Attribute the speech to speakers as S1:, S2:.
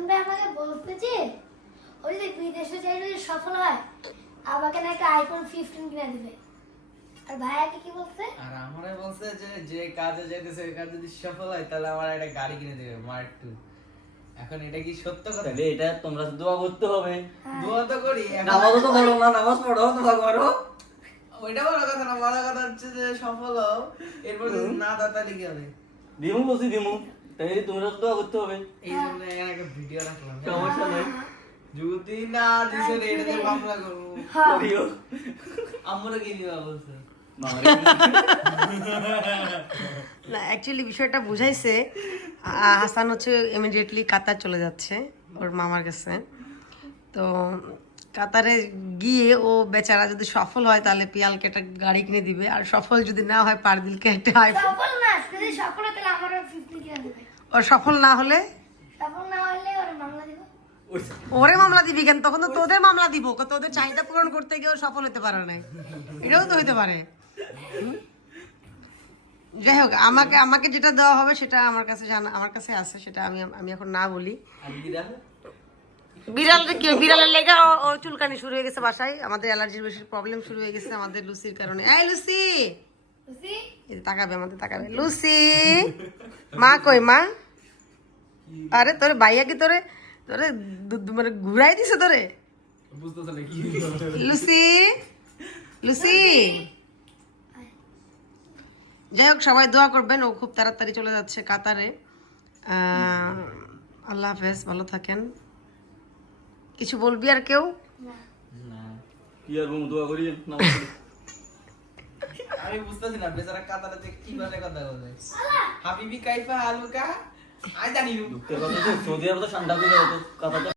S1: রতন ভাই আমাকে বলতে যে ওই যে বিদেশে যাই যদি সফল হয় আমাকে নাকি আইফোন ফিফটিন কিনে দিবে। আর ভাইয়াকে কি বলছে?
S2: আর আমারে বলছে যে যে কাজে যাইতেছে ওই কাজ যদি সফল হয় তাহলে আমার একটা গাড়ি কিনে দেবে মার্ক টু এখন এটা কি সত্য কথা?
S3: তাহলে এটা তোমরা দোয়া করতে হবে।
S2: দোয়া তো করি
S3: নামাজও তো পড়ো না নামাজ পড়ো দোয়া করো।
S2: ওইটা বড় কথা না বড় কথা হচ্ছে যে সফল হও এরপর না দাও তাহলে কি হবে?
S3: দিমু বসি দিমু। তাই তোমরা তো দোয়া করতে হবে।
S2: এই জন্য একটা ভিডিও রাখলাম।
S3: সমস্যা নেই।
S2: যদি না দিছে রে এটা দিয়ে মামলা করব।
S1: হ্যাঁ।
S3: করিও
S2: আমরা কি দিবা বলছে
S4: না অ্যাকচুয়ালি বিষয়টা বুঝাইছে। হাসান হচ্ছে ইমিডিয়েটলি কাতার চলে যাচ্ছে ওর মামার কাছে। তো কাতারে গিয়ে ও বেচারা যদি সফল হয় তাহলে পিয়ালকে একটা গাড়ি কিনে দিবে। আর সফল যদি না হয় পারদিলকে একটা আইফোন
S1: সফল না যদি সফল হয় তাহলে আমারও ফিফটিন কিনে দেবে।
S4: ওর সফল না হলে?
S1: সফল না হলে ওর মামলা দিব।
S4: ওরে মামলা দিবি কেন? তখন তো তোদের মামলা দিব। তোদের চাহিদা পূরণ করতে গিয়ে ও সফল হতে পারে না এটাও তো হতে পারে। যাই হোক আমাকে আমাকে যেটা দেওয়া হবে সেটা আমার কাছে জানা আমার কাছে আছে সেটা আমি আমি এখন না বলি। বিড়াল কি বিড়ালের লেগা ও- চুলকানি শুরু হয়ে গেছে বাসায়। আমাদের অ্যালার্জির বেশি প্রবলেম শুরু হয়ে গেছে আমাদের লুসির কারণে। এই লুসি! তাকাবে আমাদের তাকাবে। লুসি! মা কই মা? আরে তোরে ভাইয়া কি তোরে তোরে মানে ঘুরাই দিছে তোরে? লুসি! লুসি! যাই হোক সবাই দোয়া করবেন। ও খুব তাড়াতাড়ি চলে যাচ্ছে কাতারে। আল্লাহ হাফেজ ভালো থাকেন। কিছু বলবি আর কেউ?
S1: না।
S2: না।
S3: কি আর বলব দোয়া করি।
S2: আমি বুঝতেছি না বেচারা কাতারাতে কি ভাষায় কথা বলে। হাবিবি কাইফা হালুকা আই জানি।
S3: না কথা যে সৌদি আরবে তো ঠান্ডা করে কথা